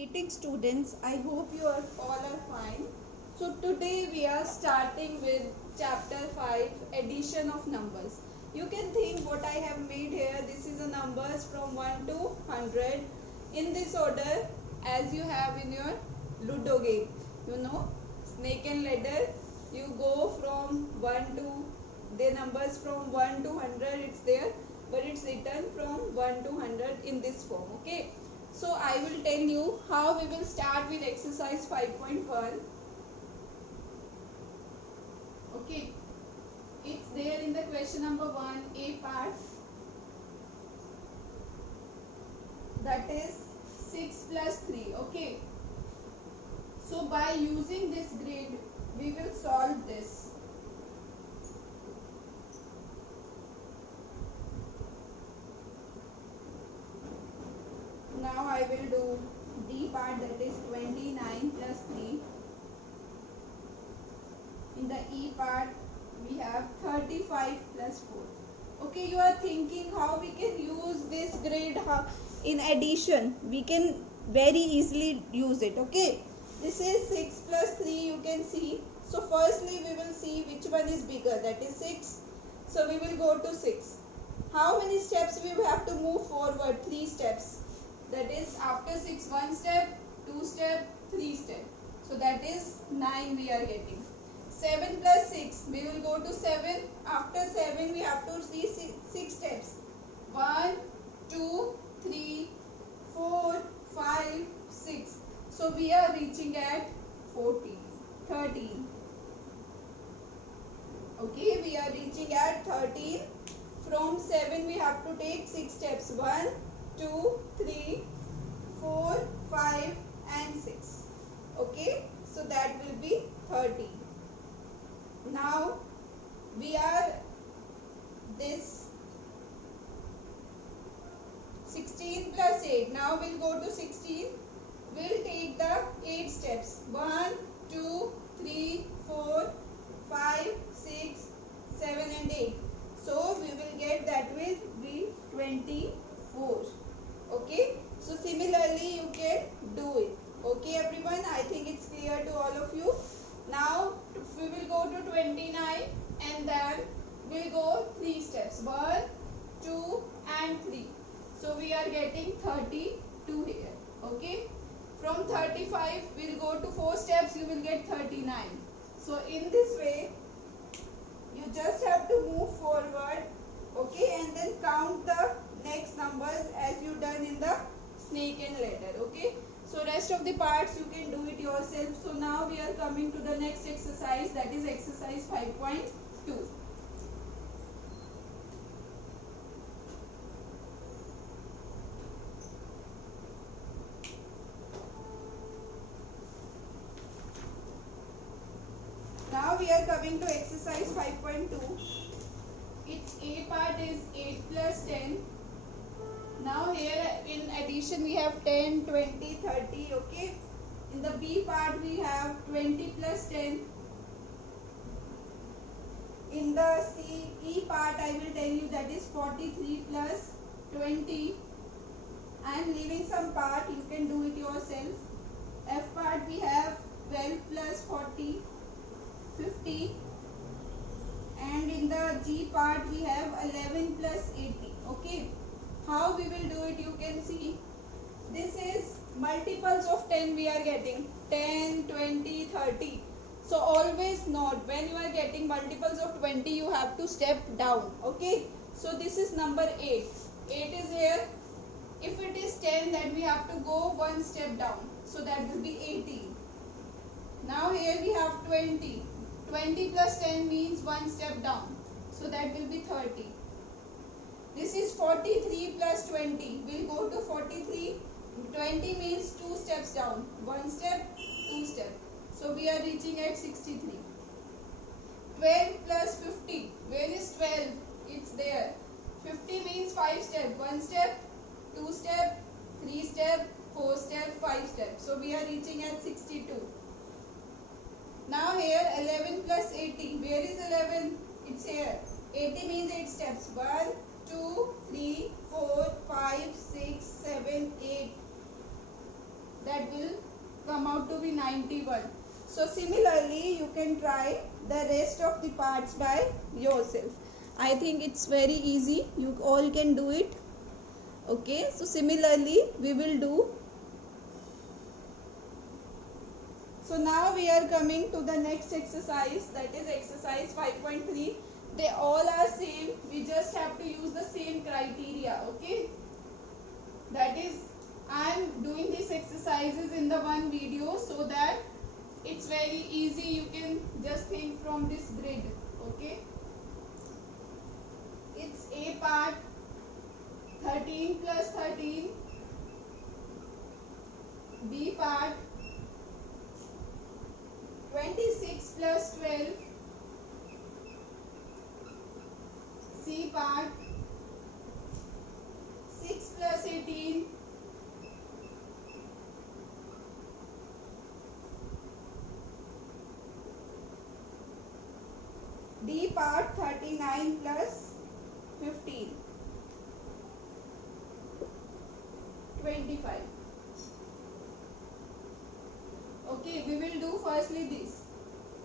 Greetings students, I hope you are all are fine. So today we are starting with chapter 5, addition of numbers. You can think what I have made here, this is the numbers from 1 to 100 in this order as you have in your Ludo game. You know, snake and ladder, you go from 1 to, the numbers from 1 to 100 it's there, but it's written from 1 to 100 in this form, okay. So I will tell you how we will start with exercise 5.1. Okay, it's there in the question number 1, A part, that is 6 plus 3. Okay, so by using this grid we will solve this. Now I will do D part, that is 29 plus 3. In the E part we have 35 plus 4. Okay, you are thinking how we can use this grid in addition. We can very easily use it. Okay, this is 6 plus 3, you can see. So firstly we will see which one is bigger, that is 6. So we will go to 6. How many steps we have to move forward? 3 steps. That is after 6, 1 step, 2 step, 3 step. So that is 9 we are getting. 7 plus 6, we will go to 7. After 7 we have to see 6 steps. 1, 2, 3, 4, 5, 6. So we are reaching at 14, 13. Okay, we are reaching at 13. From 7 we have to take 6 steps. 1, 2, 3, 4, 5 and 6. Okay, so that will be 30. Now we are this 16 plus 8. Now we'll go to 16. We'll take the 8 steps. 1, 2, 3, 4, 5, 6, 7 and 8. So we will get that will be 24. Okay, so similarly you can do it. Okay everyone, I think it's clear to all of you. Now we will go to 29 and then we'll go 3 steps. 1, 2 and 3. So we are getting 32 here. Okay, from 35 we'll go to 4 steps, you will get 39. So in this way you just have to move forward, okay, and then count the next numbers as you done in the snake and ladder. Okay, so rest of the parts you can do it yourself. So now we are coming to the next exercise, that is exercise 5.2. Now we are coming to exercise 5.2. Its A part is 8 plus 10. Now here in addition we have 10, 20, 30. Okay. In the B part we have 20 plus 10. In the E part I will tell you that is 43 plus 20. I am leaving some part, you can do it yourself. F part we have 12 plus 40, 50. And in the G part we have 11 plus 80. Okay. How we will do it, you can see. This is multiples of 10 we are getting. 10, 20, 30. So always note, when you are getting multiples of 20, you have to step down. Okay. So this is number 8. 8 is here. If it is 10, then we have to go one step down. So that will be 18. Now here we have 20. 20 plus 10 means one step down. So that will be 30. This is 43 plus 20. We'll go to 43. 20 means 2 steps down. 1 step, 2 step. So we are reaching at 63. 12 plus 50. Where is 12? It's there. 50 means 5 step. 1 step, 2 step, 3 step, 4 step, 5 step. So we are reaching at 62. Now here 11 plus 80. Where is 11? It's here. 80 means 8 steps. 1, 2, 3, 4, 5, 6, 7, 8. that will come out to be 91. So similarly you can try the rest of the parts by yourself. I think it's very easy, you all can do it. Okay, so similarly we will do. So now we are coming to the next exercise, that is exercise 5.3. They all are same, we just have to use the same criteria. Okay, that is, I am doing these exercises in the one video so that it's very easy, you can just think from this grid. Okay, it's A part 13 plus 13, B part 26 plus 12, C part 6 plus 18, D part 39 plus 15, 25. Okay, we will do firstly this.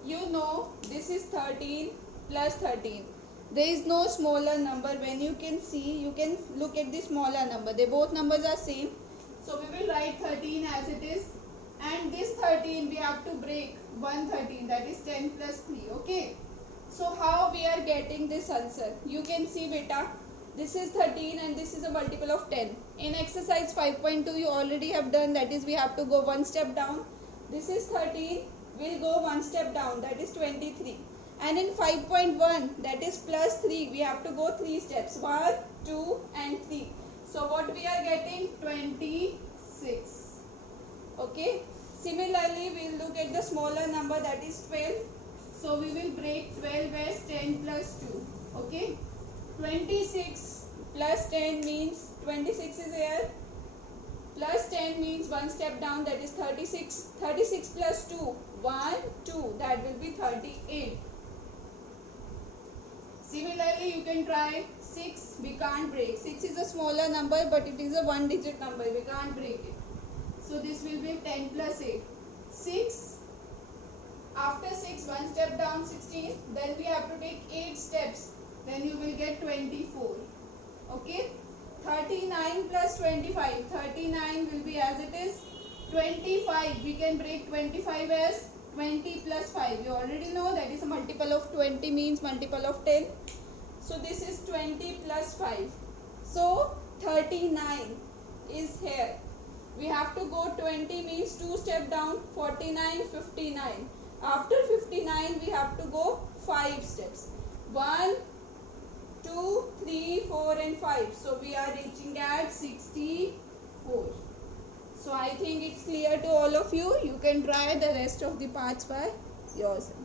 You know this is 13 plus 13. There is no smaller number. When you can see, you can look at the smaller number. They both numbers are same. So we will write 13 as it is. And this 13 we have to break 113, that is 10 plus 3. Okay. So how we are getting this answer? You can see beta. This is 13 and this is a multiple of 10. In exercise 5.2 you already have done, that is we have to go one step down. This is 13, we'll go one step down, that is 23. And in 5.1, that is plus 3, we have to go 3 steps, 1, 2 and 3. So what we are getting? 26. Okay. Similarly, we'll look at the smaller number, that is 12. So we will break 12 as 10 plus 2. Okay. 26 plus 10 means 26 is here. Plus 10 means one step down, that is 36. 36 plus 2, 1, 2, that will be 38. Similarly, you can try 6, we can't break. 6 is a smaller number but it is a one digit number, we can't break it. So this will be 10 plus 8. 6, after 6, one step down 16, then we have to take 8 steps, then you will get 24. Okay. 39 plus 25, 39 will be as it is. 25, we can break 25 as 20 plus 5. You already know that is a multiple of 20 means multiple of 10. So this is 20 plus 5. So 39 is here. We have to go 20 means 2 step down, 49, 59. After 59 we have to go 5 steps. 1, 2, 3, 4 and 5. So we are reaching at 64. So I think it's clear to all of you. You can try the rest of the parts by yourself.